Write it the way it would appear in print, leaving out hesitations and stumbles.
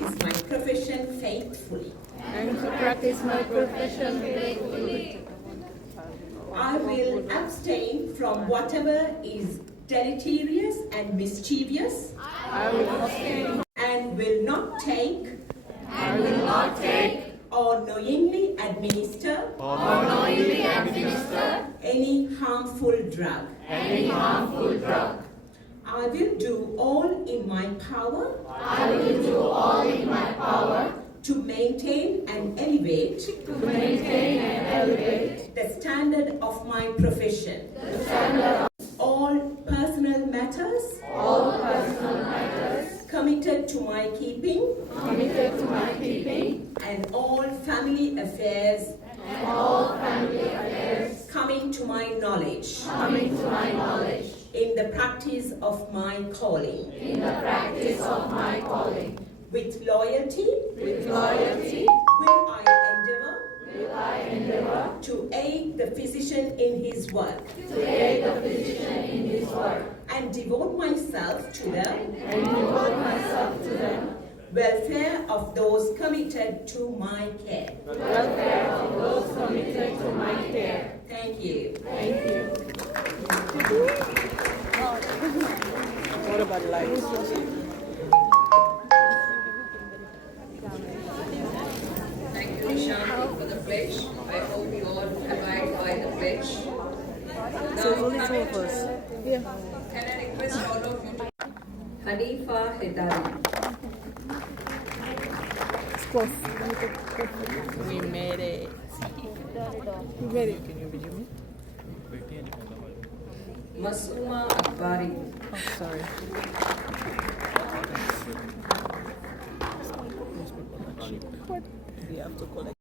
practice my profession faithfully. and to practice my profession faithfully. I will abstain from whatever is deleterious and mischievous, I will abstain and will not take and will not take or knowingly administer or knowingly administer any harmful drug. any harmful drug. I will do all in my power I will do all in my power to maintain and elevate to maintain and elevate the standard of my profession. the standard of All personal matters all personal matters committed to my keeping committed to my keeping and all family affairs and all family affairs coming to my knowledge coming to my knowledge in the practice of my calling. in the practice of my calling. With loyalty With loyalty will I endeavor to aid the physician in his work to aid the physician in his work and devote myself to the and devote myself to the welfare of those committed to my care. welfare of those committed to my care. Thank you. Thank you. What about lights? Thank you, Nishan, for the pledge. I hope you all abide by the pledge. So it's only two of us. Yeah. Can I request all of you to Hanifa Hedari. It's close. We made it. We made it. Can you video me? Masuma Akbari. Oh, sorry. We have to collect.